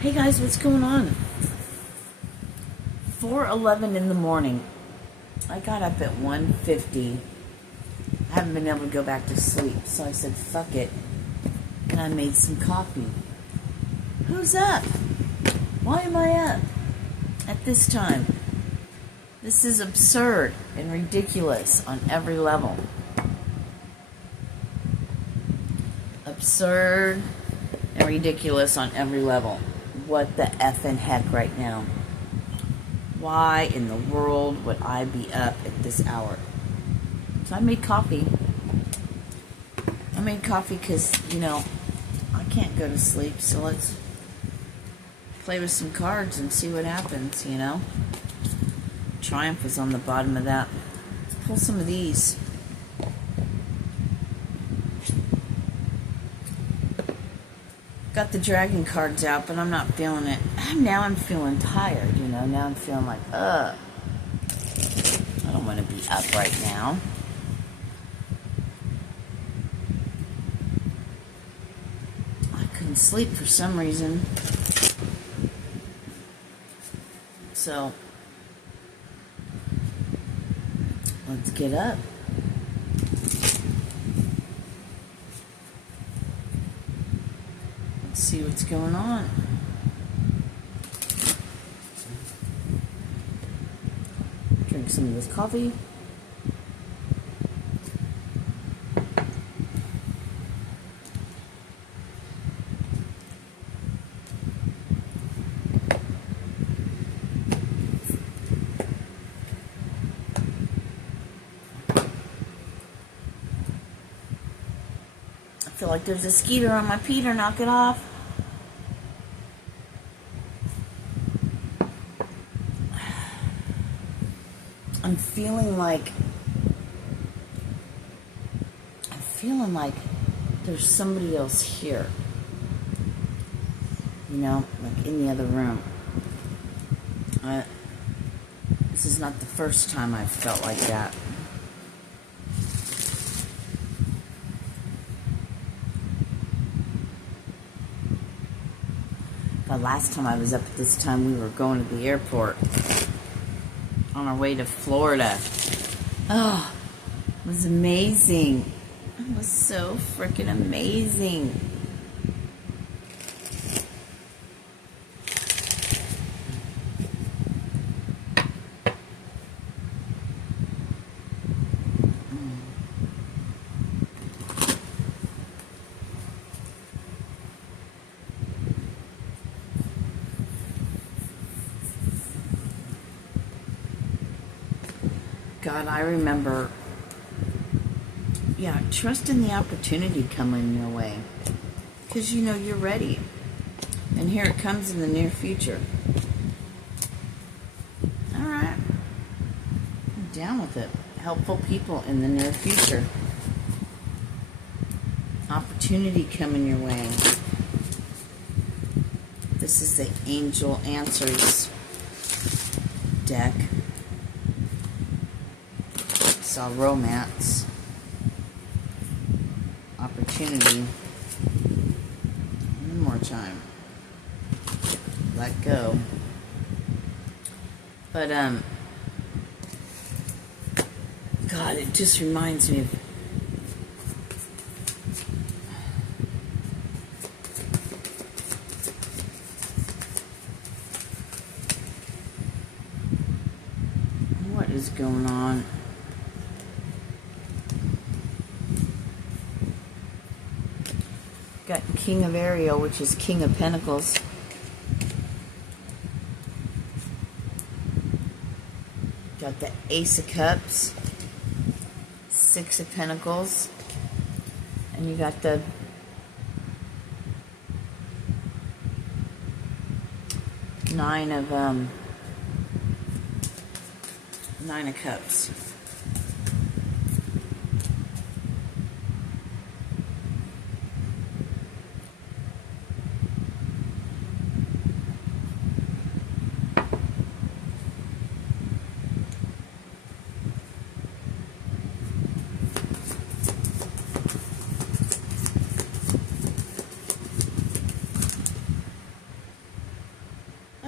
Hey guys, what's going on? 4:11 in the morning. I got up at 1:50. I haven't been able to go back to sleep, so I said, fuck it. And I made some coffee. Who's up? Why am I up at this time? This is absurd and ridiculous on every level. Absurd and ridiculous on every level. What the effing heck right now? Why in the world would I be up at this hour? So I made coffee. I made coffee because, I can't go to sleep, so let's play with some cards and see what happens, Triumph was on the bottom of that. Let's pull some of these. Got the dragon cards out, but I'm not feeling it. Now I'm feeling tired, Now I'm feeling like, I don't want to be up right now. I couldn't sleep for some reason. So, let's get up. See what's going on. Drink some of this coffee. I feel like there's a skeeter on my Peter. Knock it off. I'm feeling like there's somebody else here. Like in the other room. This is not the first time I've felt like that. The last time I was up at this time, we were going to the airport on our way to Florida. Oh, it was amazing. It was so freaking amazing. God, I remember, trust in the opportunity coming your way. Because you're ready. And here it comes in the near future. Alright. I'm down with it. Helpful people in the near future. Opportunity coming your way. This is the Angel Answers deck. Saw romance, opportunity, one more time, let go. But God, it just reminds me of what is going on. Got King of Ariel, which is King of Pentacles. Got the Ace of Cups, Six of Pentacles, and you got the Nine of Cups.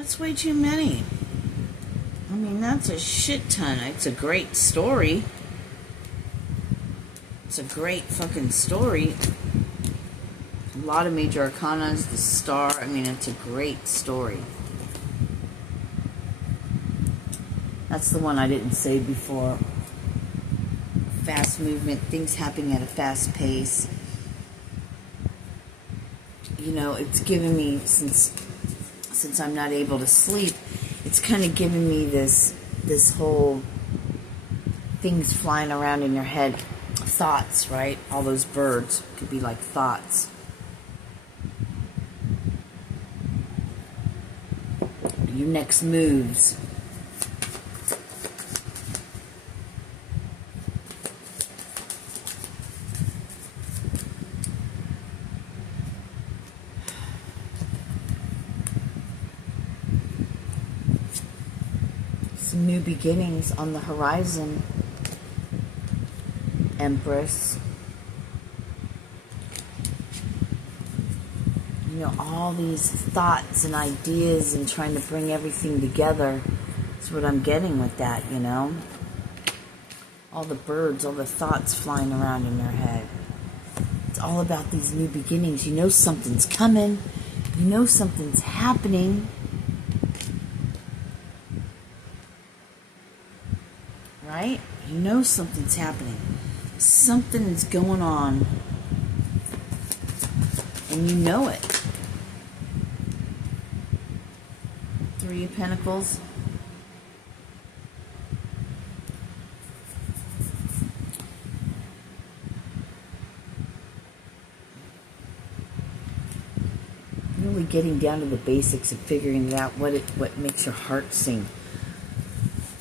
That's way too many. I mean, that's a shit ton. It's a great story. It's a great fucking story. A lot of major arcanas, the star. I mean, it's a great story. That's the one I didn't say before. Fast movement, things happening at a fast pace. You know, it's given me, since I'm not able to sleep, it's kind of given me this whole things flying around in your head. Thoughts, right? All those birds could be like thoughts. Your next moves. Some new beginnings on the horizon. Empress. You know, all these thoughts and ideas and trying to bring everything together is what I'm getting with that, you know. All the birds, all the thoughts flying around in your head. It's all about these new beginnings. You know something's coming. You know something's happening. Right? You know something's happening. Something is going on, and you know it. Three of Pentacles. Really getting down to the basics of figuring out what makes your heart sing.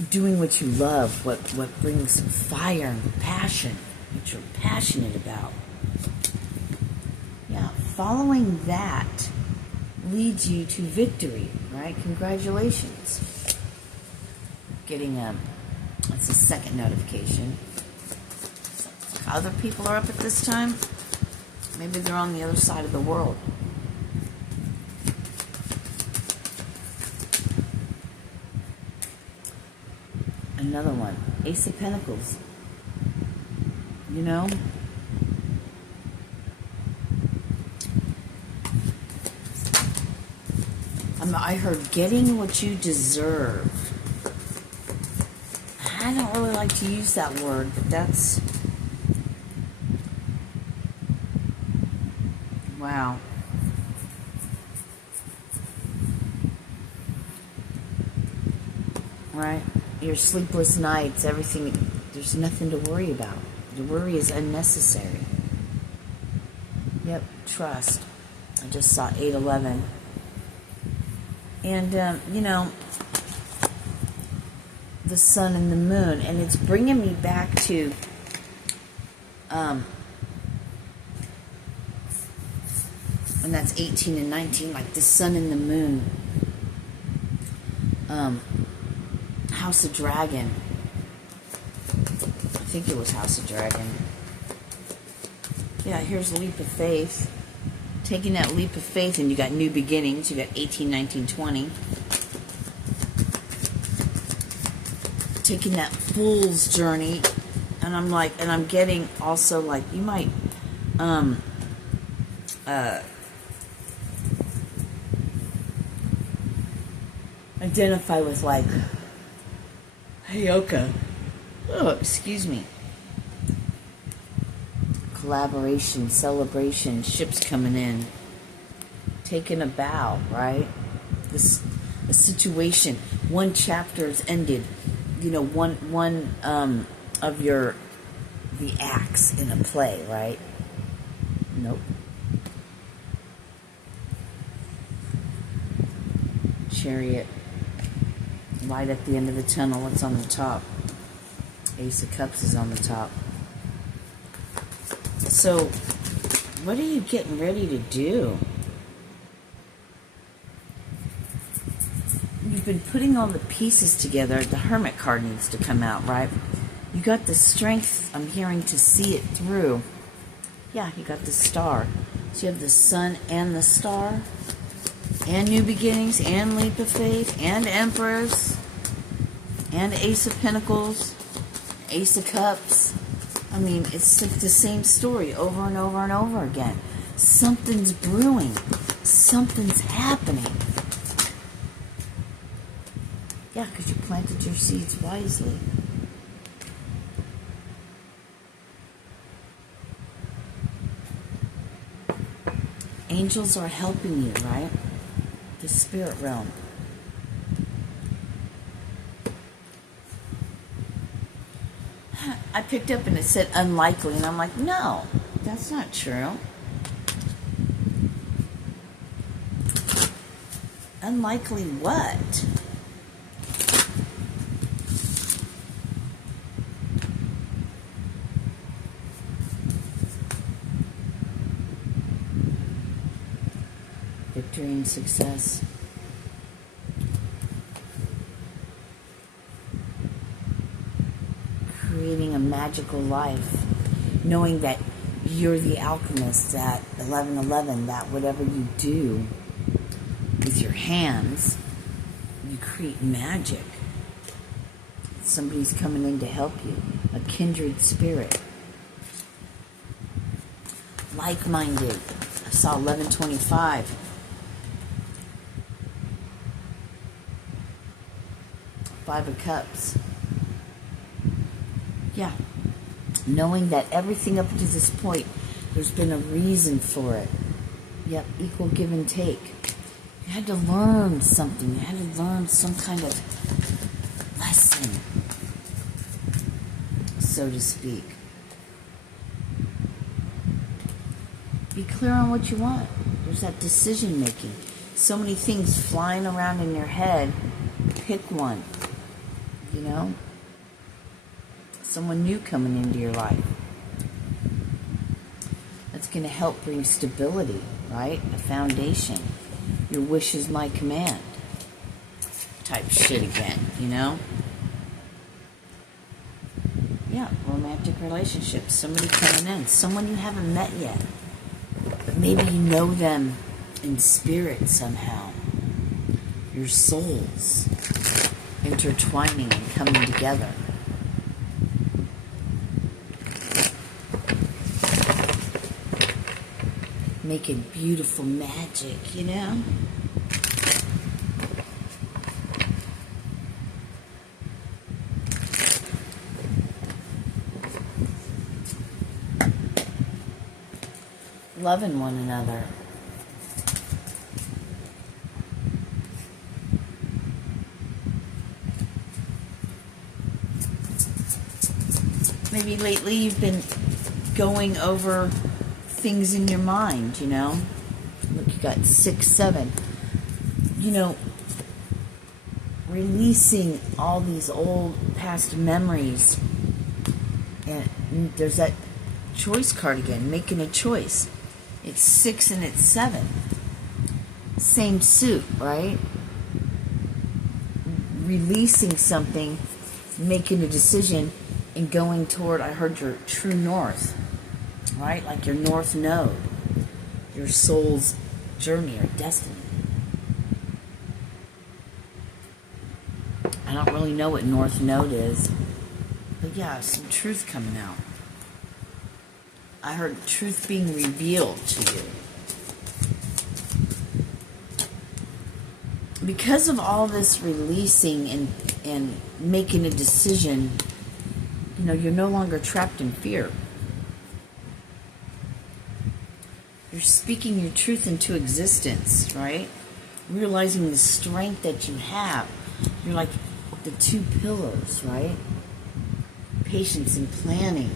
Doing what you love, what brings fire and passion, what you're passionate about. Yeah, following that leads you to victory, right? Congratulations. Getting that's the second notification. Other people are up at this time. Maybe they're on the other side of the world. Another one, Ace of Pentacles. You know, I heard getting what you deserve. I don't really like to use that word, but that's, wow. Right? Your sleepless nights, everything, there's nothing to worry about. The worry is unnecessary. Yep, trust. I just saw 811. And, you know, the sun and the moon. And it's bringing me back to, and that's 18 and 19, like the sun and the moon. House of Dragon. I think it was House of Dragon. Yeah, here's a leap of faith. Taking that leap of faith, and you got new beginnings. You got 18, 19, 20. Taking that fool's journey, and I'm like, and I'm getting also like, you might, identify with like, Hayoka. Oh, excuse me. Collaboration, celebration, ships coming in. Taking a bow, right? A situation. One chapter is ended. You know, one of the acts in a play, right? Nope. Chariot. Light at the end of the tunnel. What's on the top? Ace of Cups is on the top. So, what are you getting ready to do? You've been putting all the pieces together. The Hermit card needs to come out, right? You got the strength, I'm hearing, to see it through. Yeah, you got the star. So you have the sun and the star. and New Beginnings, and Leap of Faith, and Empress, and Ace of Pentacles, Ace of Cups. I mean, it's like the same story over and over and over again. Something's brewing. Something's happening. Yeah, because you planted your seeds wisely. Angels are helping you, right? The spirit realm. I picked up and it said unlikely, and I'm like, no, that's not true. Unlikely what? Victory and success. Creating a magical life. Knowing that you're the alchemist, that 1111, that whatever you do with your hands, you create magic. Somebody's coming in to help you. A kindred spirit. Like-minded. I saw 1125. Five of Cups. Yeah. Knowing that everything up to this point, there's been a reason for it. Yep, equal give and take. You had to learn something. You had to learn some kind of lesson, so to speak. Be clear on what you want. There's that decision making. So many things flying around in your head. Pick one. You know? Someone new coming into your life. That's going to help bring stability, right? A foundation. Your wish is my command. Type shit again, you know? Yeah, romantic relationships. Somebody coming in. Someone you haven't met yet. But maybe you know them in spirit somehow. Your souls intertwining and coming together. Making beautiful magic, you know? Loving one another. Maybe lately you've been going over things in your mind, you know? Look, you got 6, 7. You know, releasing all these old past memories. And there's that choice card again, making a choice. It's 6 and it's 7. Same suit, right? Releasing something, making a decision, and going toward, I heard, your true north, right? Like your north node, your soul's journey or destiny. I don't really know what north node is, but yeah, some truth coming out. I heard truth being revealed to you. Because of all this releasing and making a decision, you know, you're no longer trapped in fear. You're speaking your truth into existence, right? Realizing the strength that you have. You're like the 2 pillars, right? Patience and planning.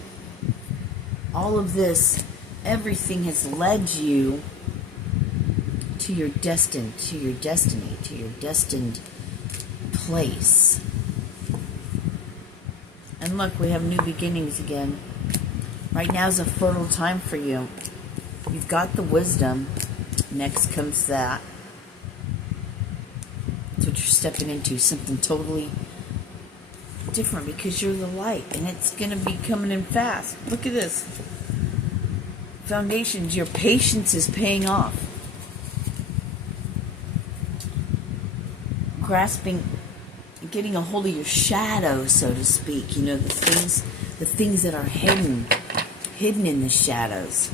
All of this, everything has led you to your destiny, to your destined place. And look, we have new beginnings again. Right now is a fertile time for you. You've got the wisdom. Next comes that. That's what you're stepping into. Something totally different because you're the light. And it's going to be coming in fast. Look at this. Foundations. Your patience is paying off. grasping, getting a hold of your shadow, so to speak. You know, the things that are hidden in the shadows.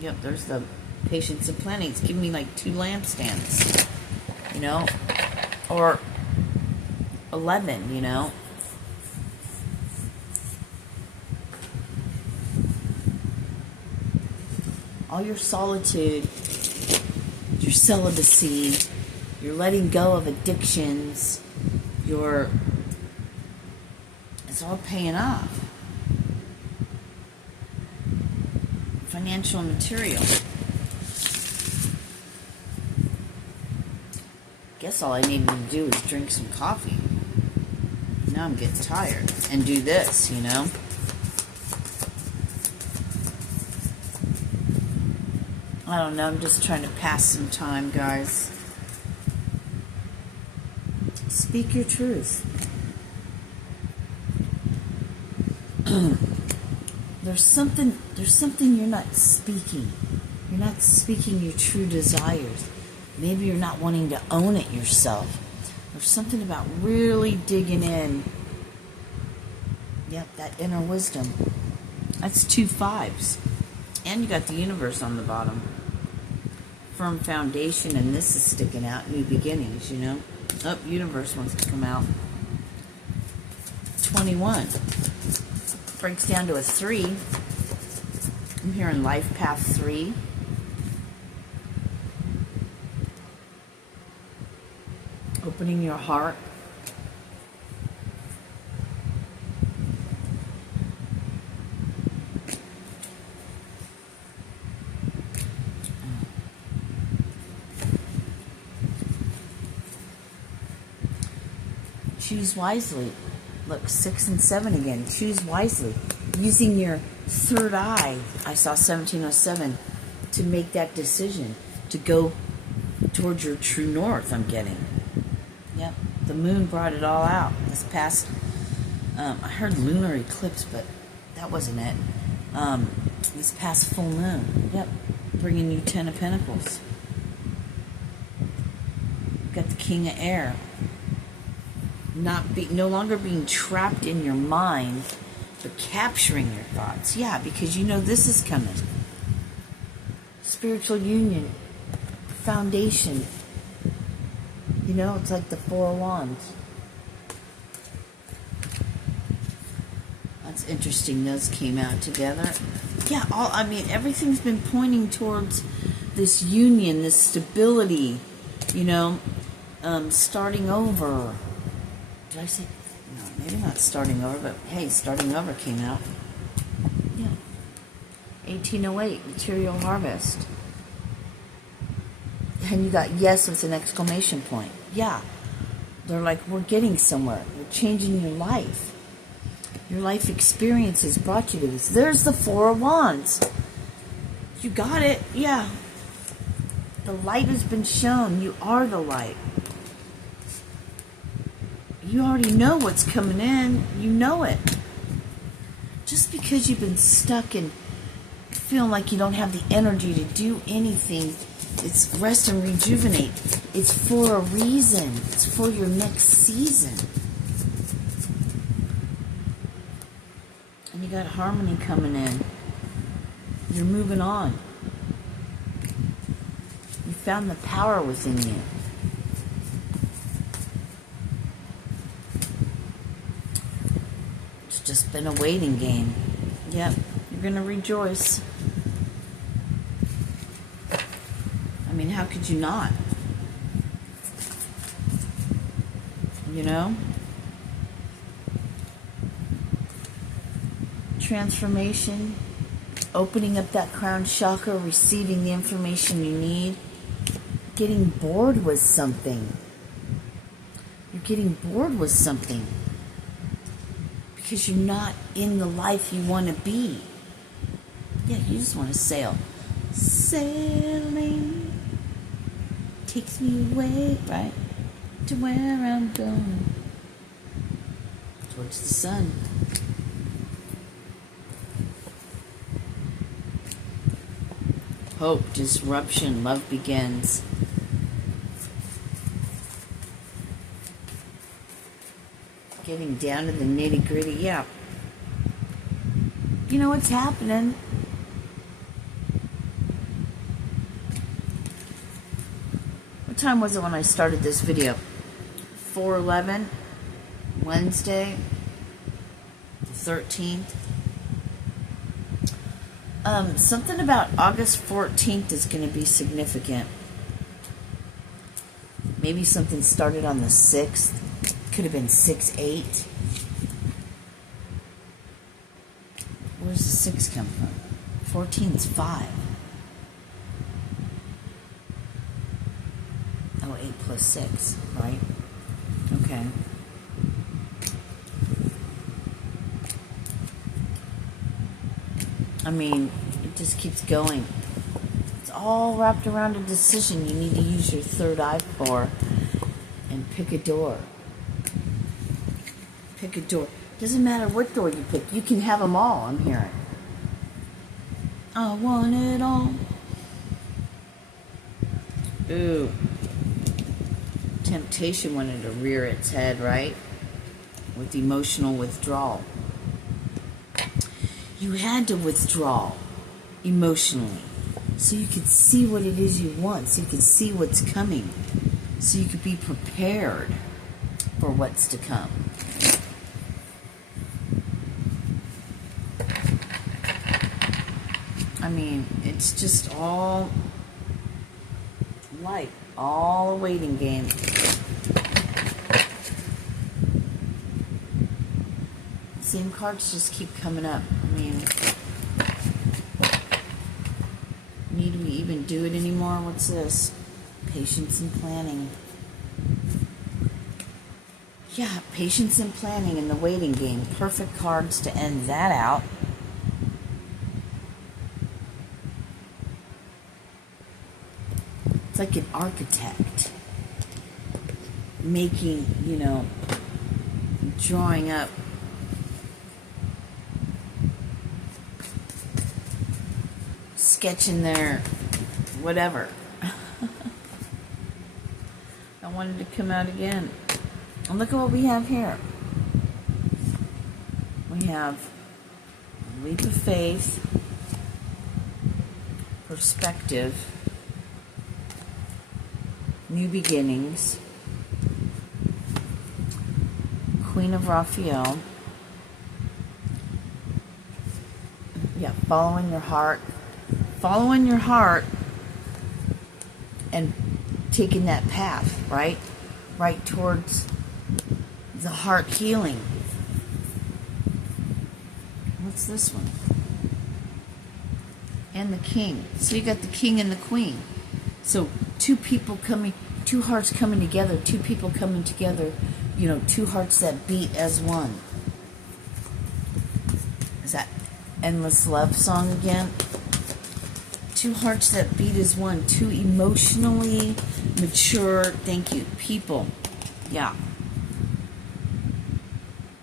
Yep, there's the patience and planning. It's giving me like 2 lampstands, you know, or 11, you know. All your solitude, your celibacy, your letting go of addictions, it's all paying off. Financial and material. Guess all I needed to do was drink some coffee. Now I'm getting tired. And do this, you know. I don't know, I'm just trying to pass some time, guys. Speak your truth. There's something you're not speaking. You're not speaking your true desires. Maybe you're not wanting to own it yourself. There's something about really digging in. Yep, that inner wisdom. That's 2 5s. And you got the universe on the bottom. Firm foundation, and this is sticking out. New beginnings, you know. Oh, universe wants to come out. 21. Breaks down to a 3. I'm hearing life path 3. Opening your heart. Choose wisely. Look, 6 and 7 again. Choose wisely. Using your third eye, I saw 1707, to make that decision. To go towards your true north, I'm getting. Yep. The moon brought it all out. This past, I heard lunar eclipse, but that wasn't it. This past full moon. Yep. Bringing you 10 of Pentacles. Got the King of Air. No longer being trapped in your mind, but capturing your thoughts. Yeah, because you know this is coming. Spiritual union, foundation. You know, it's like the 4 of Wands. That's interesting. Those came out together. Yeah, everything's been pointing towards this union, this stability. You know, starting over. Did I say? No, maybe not starting over, but hey, starting over came out. Yeah. 1808, material harvest. And you got yes with an exclamation point. Yeah. They're like, we're getting somewhere. We're changing your life. Your life experiences brought you to this. There's the 4 of Wands. You got it. Yeah. The light has been shown. You are the light. You already know what's coming in. You know it. Just because you've been stuck and feeling like you don't have the energy to do anything, it's rest and rejuvenate. It's for a reason. It's for your next season. And you got harmony coming in. You're moving on. You found the power within you. Just been a waiting game. Yep, you're going to rejoice. I mean, how could you not? You know? Transformation, opening up that crown chakra, receiving the information you need, getting bored with something. You're getting bored with something. Because you're not in the life you want to be. Yeah, you just want to sail. Sailing takes me away, right, to where I'm going. Towards the sun. Hope, disruption, love begins. Getting down to the nitty gritty, yeah. You know what's happening? What time was it when I started this video? 4:11, Wednesday, the 13th. Something about August 14th is going to be significant. Maybe something started on the 6th. Could have been 6/8. Where's the 6 come from? 14's 5. Oh, 8 plus 6, right? Okay. I mean, it just keeps going. It's all wrapped around a decision you need to use your third eye for and pick a door. Pick a door. Doesn't matter what door you pick. You can have them all, I'm hearing. I want it all. Ooh. Temptation wanted to rear its head, right? With emotional withdrawal. You had to withdraw emotionally so you could see what it is you want, so you could see what's coming, so you could be prepared for what's to come. I mean, it's just all life, all a waiting game. Same cards just keep coming up. I mean, need we even do it anymore? What's this? Patience and planning. Yeah, patience and planning in the waiting game. Perfect cards to end that out. It's like an architect making, drawing up sketching their whatever. I wanted to come out again. And look at what we have here. We have leap of faith, perspective, new beginnings, Queen of Raphael. Yeah, following your heart and taking that path, right towards the heart healing. What's this one? And the king. So you got the king and the queen. So two hearts coming together, two people coming together, two hearts that beat as one. Is that Endless Love song again? Two hearts that beat as one. Two emotionally mature, thank you, people. Yeah.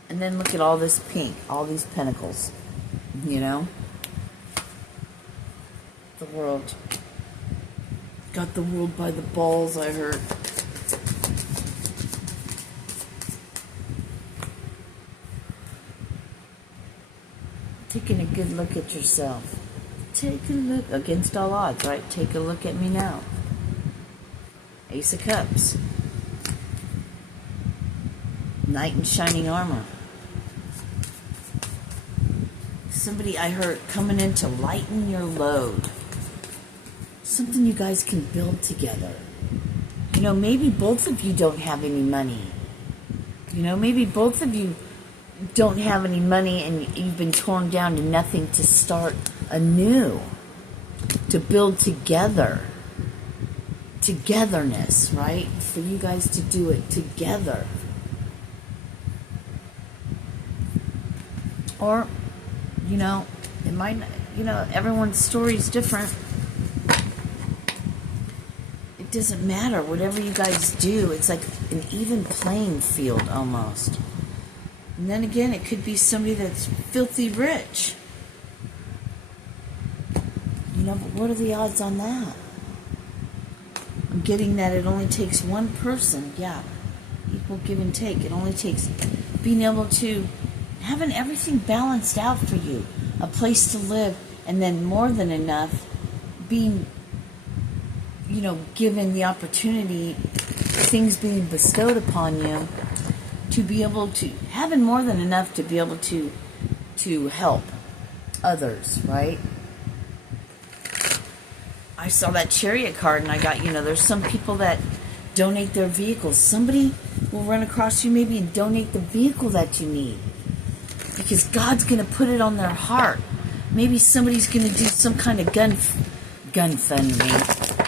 And then look at all this pink, all these pentacles. The world. Got the world by the balls, I heard. Taking a good look at yourself. Take a look, against all odds, right? Take a look at me now. Ace of Cups. Knight in shining armor. Somebody I heard coming in to lighten your load. Something you guys can build together. Maybe both of you don't have any money. Maybe both of you don't have any money and you've been torn down to nothing to start anew. To build together. Togetherness, right? For you guys to do it together. Or, it might, everyone's story is different. It doesn't matter. Whatever you guys do, it's like an even playing field almost. And then again, it could be somebody that's filthy rich. But what are the odds on that? I'm getting that it only takes one person. Yeah, equal give and take. It only takes... being able to having everything balanced out for you, a place to live, and then more than enough being, given the opportunity, things being bestowed upon you to be able to, having more than enough to be able to help others, right? I saw that chariot card and I got, there's some people that donate their vehicles. Somebody will run across you maybe and donate the vehicle that you need because God's going to put it on their heart. Maybe somebody's going to do some kind of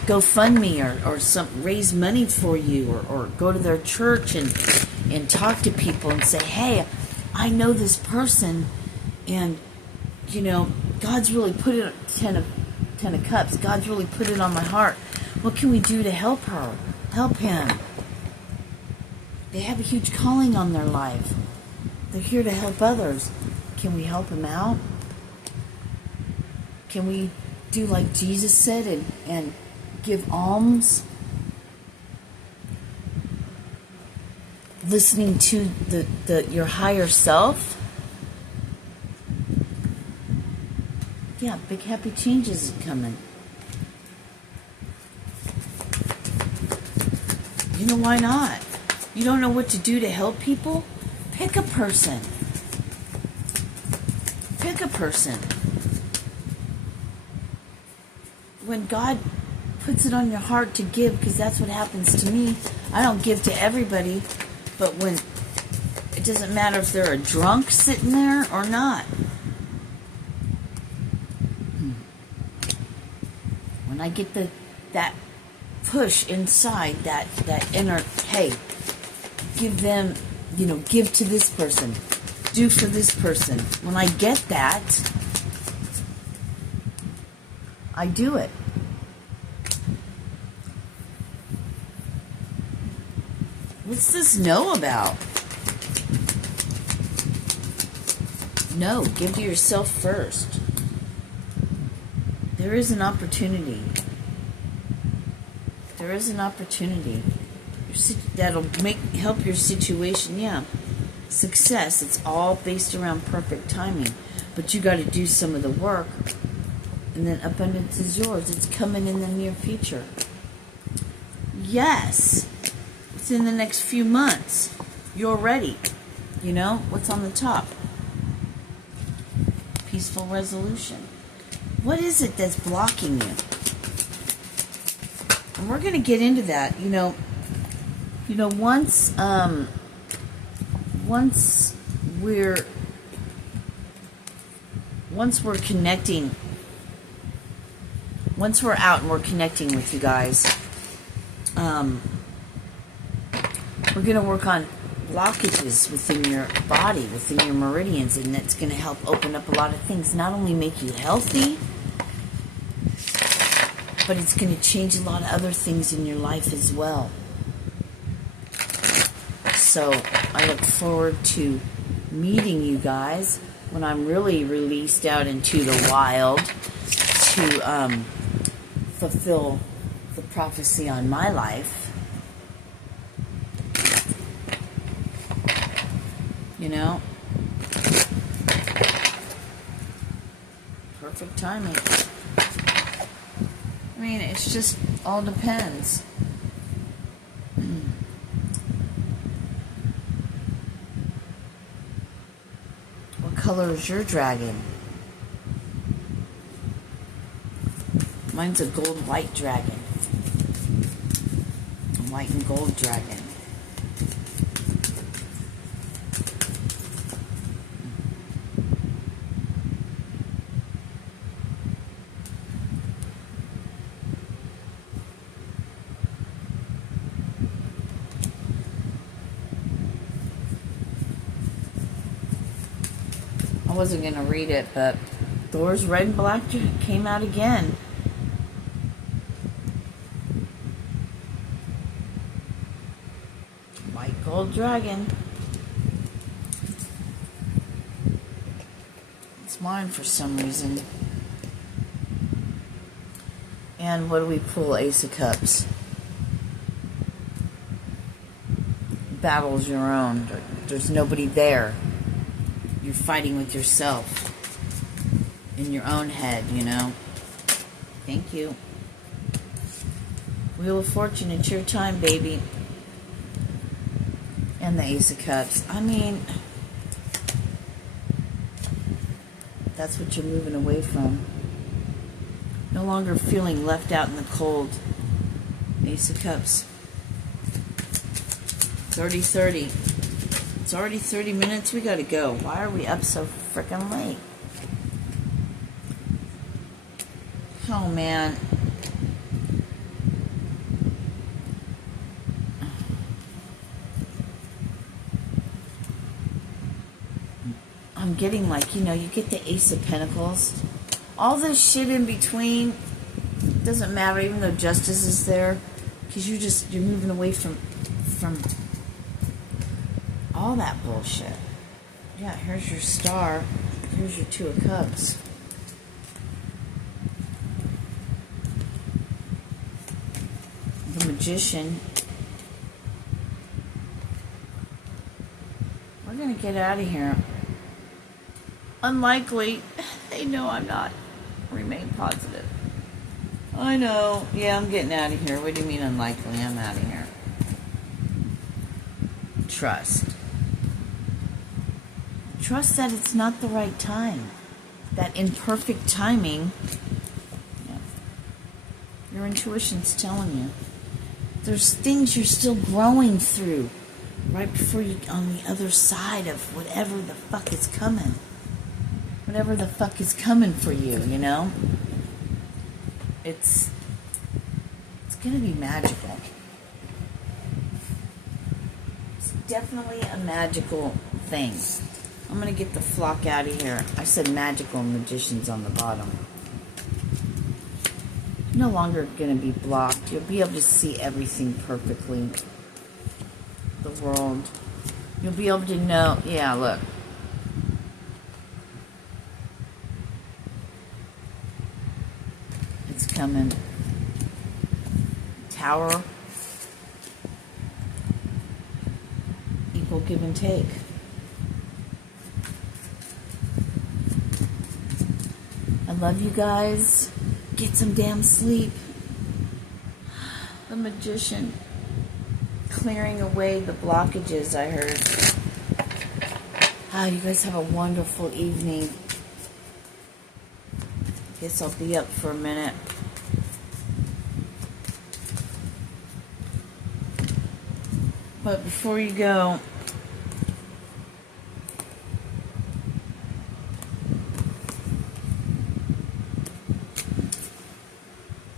GoFundMe or some raise money for you or go to their church and talk to people and say, hey, I know this person and, God's really put it, 10 of Cups, God's really put it on my heart. What can we do to help her? Help him. They have a huge calling on their life. They're here to help others. Can we help them out? Can we do like Jesus said and give alms? Listening to your higher self? Yeah, big happy changes are coming. Why not? You don't know what to do to help people? Pick a person. Pick a person. When God puts it on your heart to give, because that's what happens to me. I don't give to everybody, but when it doesn't matter if they're a drunk sitting there or not. When I get that push inside, that inner, hey, give them, give to this person, do for this person. When I get that, I do it. What's this no about? No, give to yourself first. There is an opportunity. There is an opportunity that'll help your situation. Yeah, success. It's all based around perfect timing, but you got to do some of the work, and then abundance is yours. It's coming in the near future. Yes, it's in the next few months. You're ready. What's on the top? Peaceful resolution. What is it that's blocking you? And we're going to get into that. Once we're connecting, once we're out and we're connecting with you guys, we're going to work on blockages within your body, within your meridians, and that's going to help open up a lot of things. Not only make you healthy, but it's going to change a lot of other things in your life as well. So I look forward to meeting you guys when I'm really released out into the wild to fulfill the prophecy on my life. Perfect timing. It's just all depends. What color is your dragon? Mine's a gold-white dragon. A white and gold dragon. I wasn't going to read it, but Thor's red and black came out again. White gold dragon. It's mine for some reason. And what do we pull? Ace of Cups. Battle's your own. There's nobody there. You're fighting with yourself in your own head, you know. Thank you. Wheel of Fortune, it's your time, baby. And the Ace of Cups. I mean, that's what you're moving away from. No longer feeling left out in the cold. Ace of Cups. 30:30. It's already 30 minutes. We gotta go. Why are we up so freaking late? Oh, man. I'm getting like, you know, you get the Ace of Pentacles. All this shit in between doesn't matter, even though justice is there, because you're moving away from all that bullshit. Yeah, here's your Star. Here's your Two of Cups. The Magician. We're gonna get out of here. Unlikely. They know I'm not. Remain positive. I know. Yeah, I'm getting out of here. What do you mean unlikely? I'm out of here. Trust. Trust that it's not the right time. That imperfect timing. Yeah. Your intuition's telling you. There's things you're still growing through. Right before you on the other side of whatever the fuck is coming. Whatever the fuck is coming for you, you know? It's gonna be magical. It's definitely a magical thing. I'm gonna get the flock out of here. I said magical, Magician's on the bottom. You're no longer gonna be blocked. You'll be able to see everything perfectly. The world. You'll be able to know, yeah, look. It's coming. Tower. Equal give and take. I love you guys. Get some damn sleep. The Magician. Clearing away the blockages, I heard. You guys have a wonderful evening. Guess I'll be up for a minute. But before you go,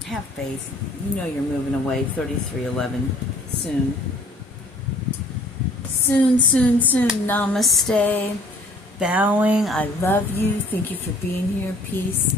have faith. You know you're moving away. 3311. Soon. Soon, soon, soon. Namaste. Bowing. I love you. Thank you for being here. Peace.